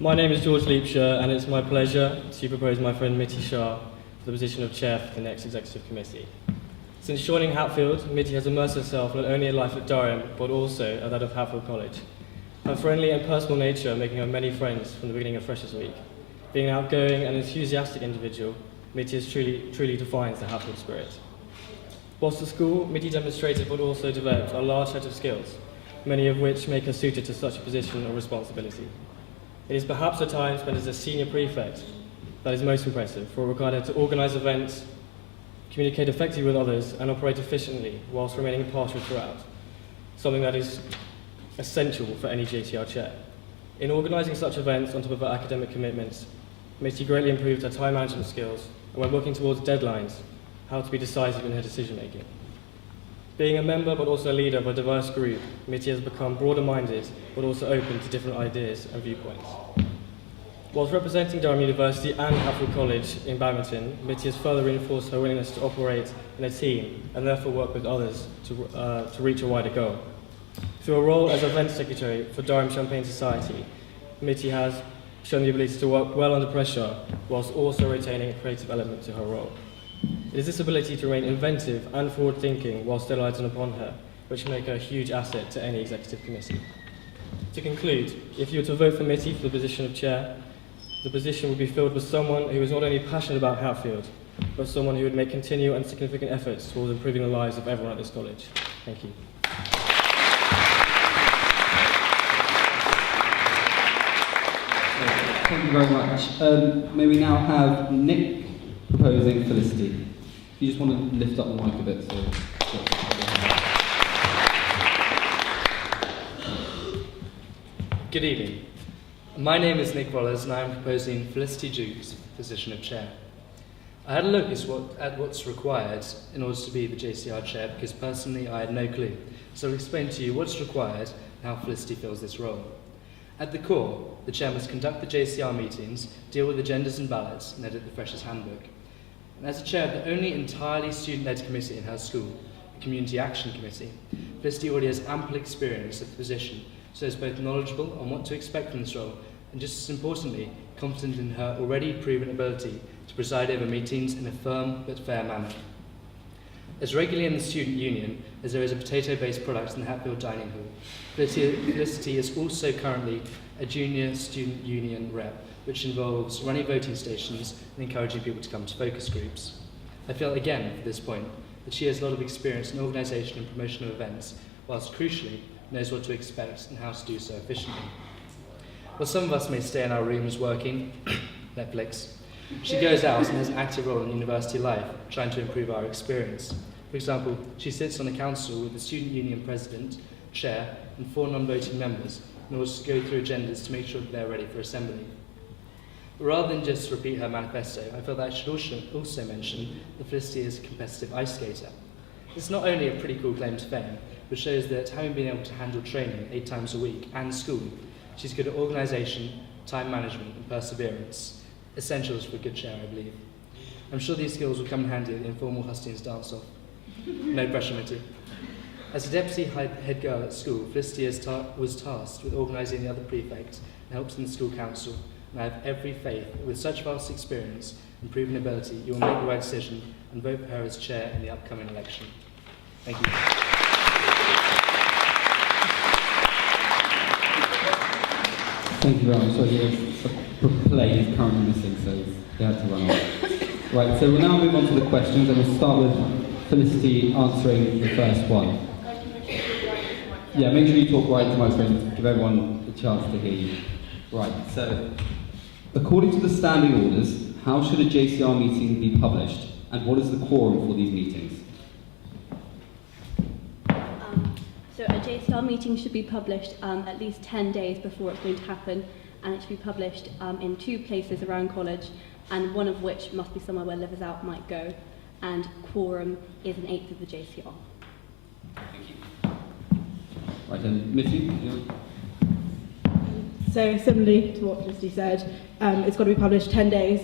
My name is George Leapshire, and it's my pleasure to propose my friend Mitty Shah for the position of chair for the next executive committee. Since joining Hatfield, Mitty has immersed herself not only in life at Durham, but also at that of Hatfield College. Her friendly and personal nature making her many friends from the beginning of Freshers Week. Being an outgoing and enthusiastic individual, Mitty has truly defines the Hatfield spirit. Whilst at school, Mitty demonstrated but also developed a large set of skills, many of which make her suited to such a position of responsibility. It is perhaps her time spent as a senior prefect that is most impressive, for it required her to organise events, communicate effectively with others, and operate efficiently whilst remaining impartial throughout, something that is essential for any JCR chair. In organising such events on top of her academic commitments, Mitty greatly improved her time management skills, and when working towards deadlines, how to be decisive in her decision making. Being a member but also a leader of a diverse group, Mitty has become broader minded but also open to different ideas and viewpoints. Whilst representing Durham University and Hatfield College in badminton, Mitty has further reinforced her willingness to operate in a team and therefore work with others to reach a wider goal. Through a role as event secretary for Durham Champagne Society, Mitty has shown the ability to work well under pressure whilst also retaining a creative element to her role. It is this ability to remain inventive and forward-thinking while still relies upon her, which make her a huge asset to any executive committee. To conclude, if you were to vote for Mitty for the position of chair, the position would be filled with someone who is not only passionate about Hatfield, but someone who would make continual and significant efforts towards improving the lives of everyone at this college. Thank you. Thank you very much. May we now have Nick proposing Felicity. You just want to lift up the mic a bit. Good evening. My name is Nick Rollers and I am proposing Felicity Jukes for the position of chair. I had a look at what's required in order to be the JCR chair because personally I had no clue. So I'll explain to you what's required and how Felicity fills this role. At the core, the chair must conduct the JCR meetings, deal with agendas and ballots, and edit the Freshers' Handbook. And as a chair of the only entirely student-led committee in her school, the Community Action Committee, Felicity already has ample experience of the position, so is both knowledgeable on what to expect from this role, and just as importantly, confident in her already proven ability to preside over meetings in a firm but fair manner. As regularly in the student union as there is a potato-based product in the Hatfield dining hall, Felicity is also currently a junior student union rep, which involves running voting stations and encouraging people to come to focus groups. I feel again, at this point, that she has a lot of experience in organisation and promotion of events, whilst crucially knows what to expect and how to do so efficiently. While some of us may stay in our rooms working, Netflix, she goes out and has an active role in university life, trying to improve our experience. For example, she sits on a council with the student union president, chair, and 4 non-voting members in order to go through agendas to make sure that they're ready for assembly. But rather than just repeat her manifesto, I feel that I should also mention that Felicity is a competitive ice skater. It's not only a pretty cool claim to fame, but shows that having been able to handle training 8 times a week and school, she's good at organisation, time management, and perseverance. Essentials for a good chair, I believe. I'm sure these skills will come in handy at the informal Hustings dance-off. No pressure, Mitty. As a deputy head girl at school, Felicity was tasked with organising the other prefects and helps in the school council, and I have every faith that with such vast experience and proven ability, you will make the right decision and vote for her as chair in the upcoming election. Thank you. Thank you very much. So yes, a play is currently missing, so they had to run off. Right, so we'll now move on to the questions, and we'll start with Felicity answering the first one. Yeah, make sure you talk right to my friends, give everyone a chance to hear you. Right, so according to the standing orders, how should a JCR meeting be published, and what is the quorum for these meetings? So a JCR meeting should be published at least 10 days before it's going to happen, and it should be published in 2 places around college, and one of which must be somewhere where livers out might go, and quorum is an 1/8 of the JCR. Thank you. Right, then, Mitty? So similarly to what Felicity said, it's got to be published 10 days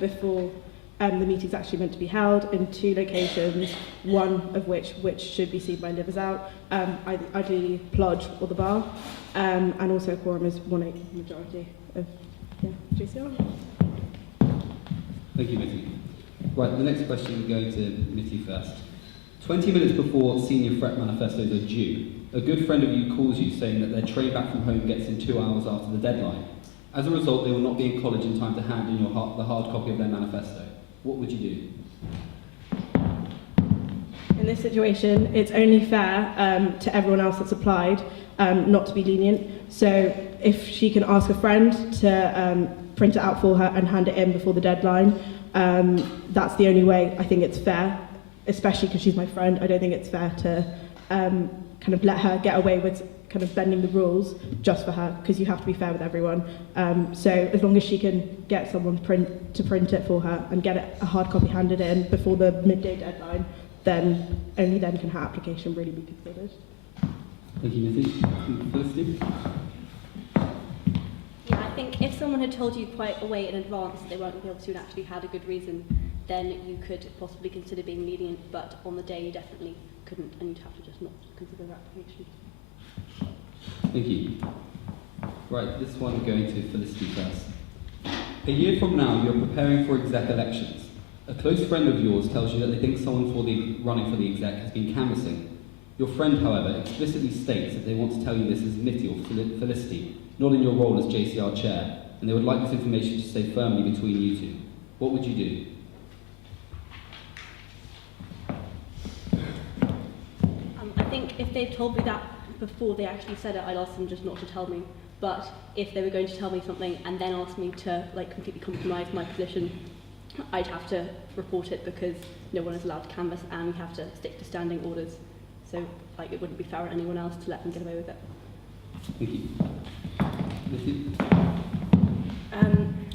before The meeting's actually meant to be held in 2 locations, one of which should be seen by livers out, ideally Plodge or the bar, and also quorum is 1/8 majority of JCR. Thank you, Mitty. Right, the next question is going to Mitty first. 20 minutes before senior threat manifestos are due, a good friend of you calls you saying that their train back from home gets in 2 hours after the deadline. As a result, they will not be in college in time to hand in the hard copy of their manifesto. What would you do? In this situation, it's only fair to everyone else that's applied not to be lenient. So if she can ask a friend to print it out for her and hand it in before the deadline, that's the only way I think it's fair, especially because she's my friend. I don't think it's fair to kind of let her get away with kind of bending the rules just for her, because you have to be fair with everyone. So as long as she can get someone to print it for her and get a hard copy handed in before the midday deadline, then only then can her application really be considered. Thank you, Mitty. Felicity? Yeah, I think if someone had told you quite a way in advance that they weren't going to be able to and actually had a good reason, then you could possibly consider being lenient, but on the day you definitely couldn't, and you'd have to just not consider their application. Thank you. Right, this one going to Felicity first. A year from now, you're preparing for exec elections. A close friend of yours tells you that they think someone running for the exec has been canvassing. Your friend, however, explicitly states that they want to tell you this as Mitty or Felicity, not in your role as JCR chair, and they would like this information to stay firmly between you two. What would you do? I think if they've told me that before they actually said it, I'd ask them just not to tell me. But if they were going to tell me something and then ask me to completely compromise my position, I'd have to report it, because no one is allowed to canvass and we have to stick to standing orders. So it wouldn't be fair on anyone else to let them get away with it. Thank you. Mitty?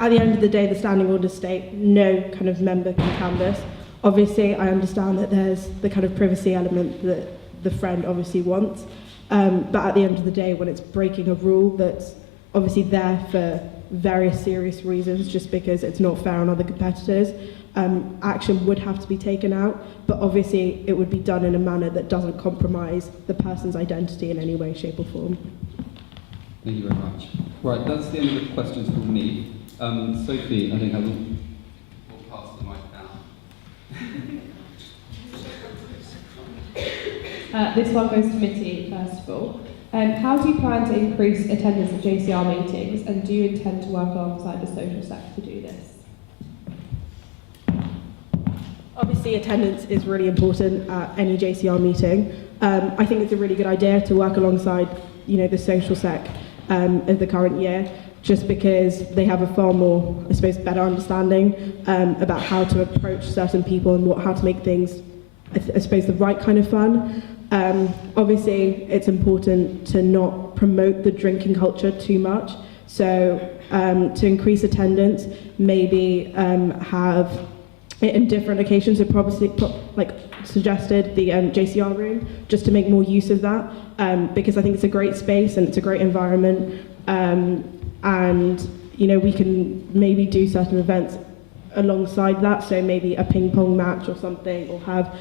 At the end of the day, the standing orders state no kind of member can canvass. Obviously, I understand that there's the kind of privacy element that the friend obviously wants. But at the end of the day, when it's breaking a rule that's obviously there for various serious reasons, just because it's not fair on other competitors, action would have to be taken out, but obviously it would be done in a manner that doesn't compromise the person's identity in any way, shape or form. Thank you very much. Right, that's the end of the questions from me. Sophie, I think I will pass the mic down. This one goes to Mitty, first of all. How do you plan to increase attendance at JCR meetings, and do you intend to work alongside the social sector to do this? Obviously, attendance is really important at any JCR meeting. I think it's a really good idea to work alongside, the social sec of the current year, just because they have a far more, I suppose, better understanding about how to approach certain people and how to make things, I suppose, the right kind of fun. Obviously, it's important to not promote the drinking culture too much. So to increase attendance, maybe have, in different occasions, have probably suggested the JCR room, just to make more use of that, because I think it's a great space and it's a great environment. And, we can maybe do certain events alongside that, so maybe a ping pong match or something, or have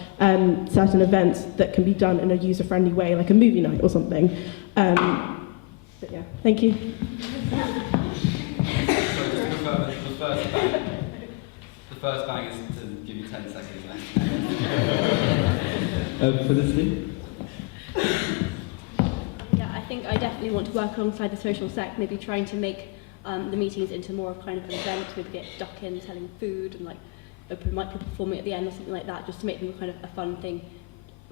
certain events that can be done in a user-friendly way, like a movie night or something. But yeah, thank you. The first bang is to give you 10 seconds left. Felicity? Yeah, I think I definitely want to work alongside the social sec, maybe trying to make the meetings into more of kind of an event, maybe get stuck in selling food and open mic performing at the end or something like that, just to make them kind of a fun thing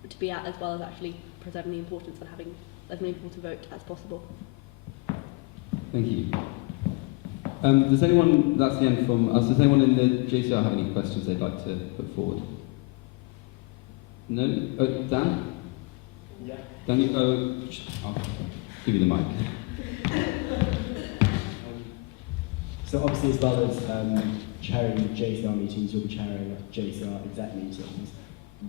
to be at, as well as actually preserving the importance of having as many people to vote as possible. Thank you. Does anyone, that's the end from us, does anyone in the JCR have any questions they'd like to put forward? No? Dan? Yeah. Dan, I'll give you the mic. So obviously, as well as chairing JCR meetings, you'll be chairing JCR exec meetings.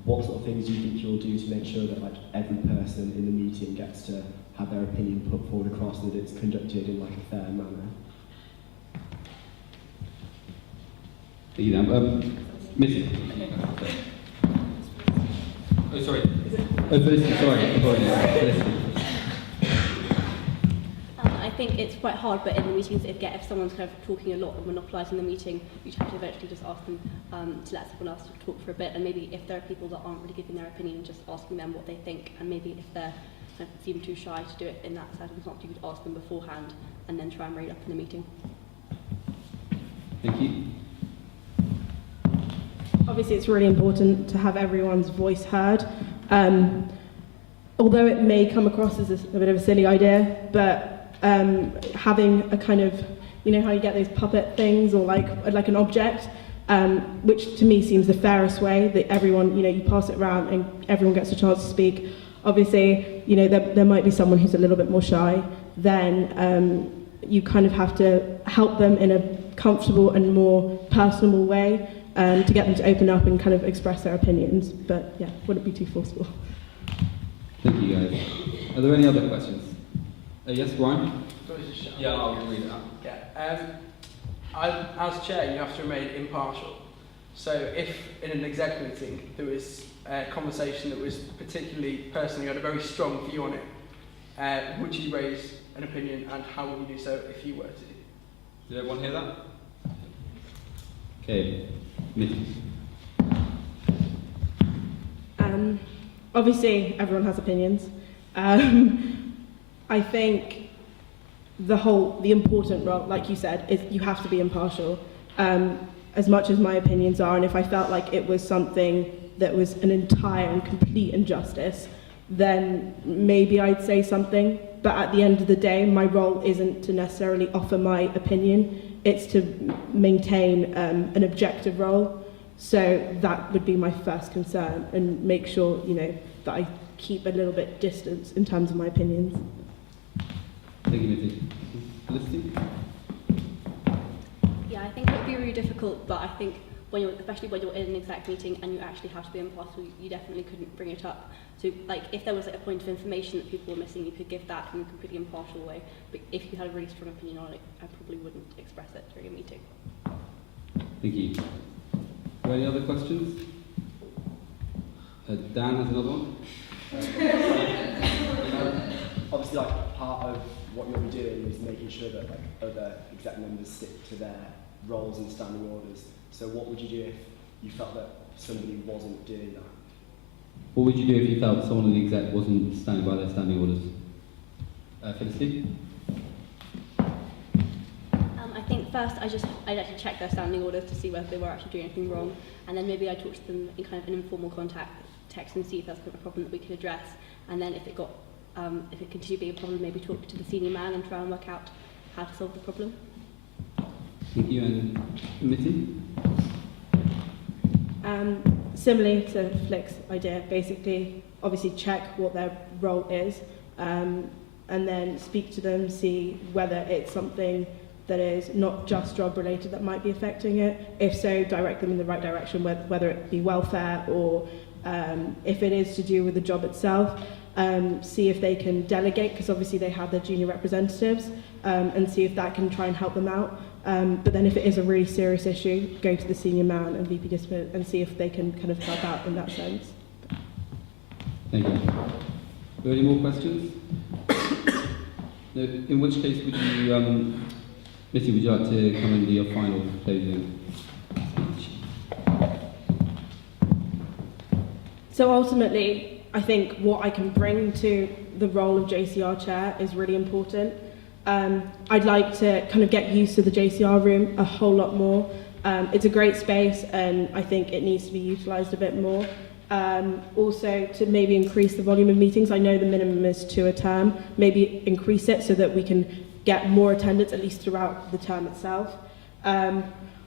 What sort of things do you think you'll do to make sure that every person in the meeting gets to have their opinion put forward across, and that it's conducted in a fair manner? Thank you, Dan. Mitty. Oh, sorry. Oh, Felicity, sorry. Felicity. I think it's quite hard, but in the meetings, if someone's kind of talking a lot and monopolising the meeting, you have to eventually just ask them to let someone else talk for a bit, and maybe if there are people that aren't really giving their opinion, just asking them what they think, and maybe if they're kind of seem too shy to do it in that circumstance, you could ask them beforehand and then try and read up in the meeting. Thank you. Obviously, it's really important to have everyone's voice heard. Although it may come across as a bit of a silly idea, but having a kind of, you know how you get those puppet things, or like an object, which to me seems the fairest way, that everyone, you pass it around and everyone gets a chance to speak. Obviously, there might be someone who's a little bit more shy, then you kind of have to help them in a comfortable and more personable way to get them to open up and kind of express their opinions. But yeah, wouldn't be too forceful. Thank you, guys. Are there any other questions? Yes, Ryan? Yeah, I'll read it out. Yeah. As chair, you have to remain impartial. So if in an exec meeting there was a conversation that was particularly personal, you had a very strong view on it, would you raise an opinion, and how would you do so if you were to? Did everyone hear that? Okay. Mitty. Obviously, everyone has opinions. I think the important role, like you said, is you have to be impartial. As much as my opinions are, and if I felt like it was something that was an entire and complete injustice, then maybe I'd say something. But at the end of the day, my role isn't to necessarily offer my opinion, it's to maintain an objective role. So that would be my first concern, and make sure, that I keep a little bit distance in terms of my opinions. Thank you, Mitty. Felicity? Yeah, I think it would be really difficult, but I think especially when you're in an exec meeting and you actually have to be impartial, you definitely couldn't bring it up. So, if there was a point of information that people were missing, you could give that in a completely impartial way. But if you had a really strong opinion on it, I probably wouldn't express it during a meeting. Thank you. Are there any other questions? Dan has another one. Obviously, part of what you'll be doing is making sure that other exec members stick to their roles and standing orders. So what would you do if you felt that somebody wasn't doing that? What would you do if you felt someone in the exec wasn't standing by their standing orders? Felicity? I think first I'd actually check their standing orders to see whether they were actually doing anything wrong, and then maybe I'd talk to them in kind of an informal contact, text, and see if that's a problem that we could address. And then if it continued being a problem, maybe talk to the senior man and try and work out how to solve the problem. Thank you. And Mitty? Similarly to Flick's idea, basically, obviously check what their role is, and then speak to them, see whether it's something that is not just job related that might be affecting it. If so, direct them in the right direction, whether it be welfare or if it is to do with the job itself. See if they can delegate, because obviously they have their junior representatives, and see if that can try and help them out. But then if it is a really serious issue, go to the senior man and VP discipline and see if they can kind of help out in that sense. Thank you. Are there any more questions? No, in which case would you, Mitty, would you like to come and do your final closing speech? So ultimately, I think what I can bring to the role of JCR chair is really important. I'd like to kind of get used to the JCR room a whole lot more. It's a great space, and I think it needs to be utilised a bit more. Also, to maybe increase the volume of meetings. I know the minimum is 2 a term. Maybe increase it so that we can get more attendance, at least throughout the term itself.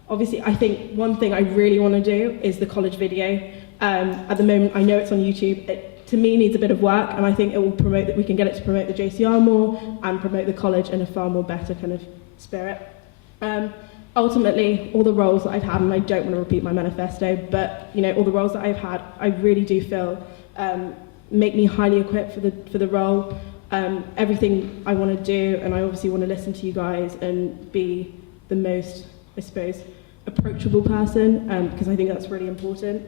Obviously, I think one thing I really want to do is the college video. At the moment, I know it's on YouTube. It, to me, needs a bit of work, and I think it will promote that we can get it to promote the JCR more and promote the college in a far more better kind of spirit. Ultimately, all the roles that I've had, and I don't want to repeat my manifesto, but all the roles that I've had, I really do feel make me highly equipped for the role. Everything I want to do, and I obviously want to listen to you guys and be the most, I suppose, approachable person, because I think that's really important.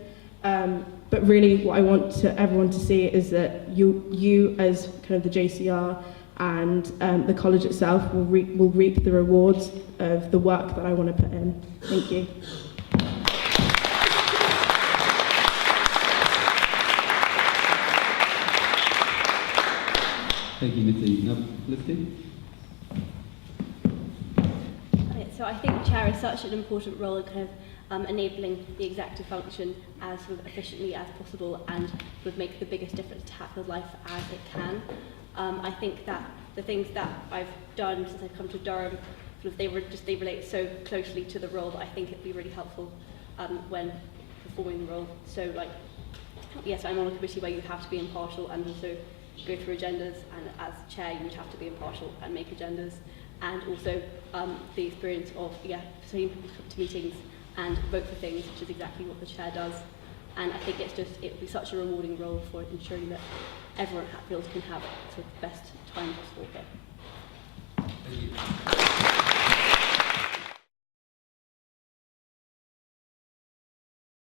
But really what I want everyone to see is that you as kind of the JCR and the college itself will reap the rewards of the work that I want to put in. Thank you. Thank you, Mitty. Now, Felicity? So I think chair is such an important role in kind of enabling the executive function as sort of efficiently as possible and would make the biggest difference to Hatfield life as it can. I think that the things that I've done since I've come to Durham, sort of they relate so closely to the role that I think it'd be really helpful when performing the role. So like, yes, I'm on a committee where you have to be impartial and also go through agendas, and as chair you would have to be impartial and make agendas, and also the experience of persuading people to come to meetings and vote for things, which is exactly what the chair does. And I think it would be such a rewarding role for ensuring that everyone at Hatfield can have sort of the best time possible here.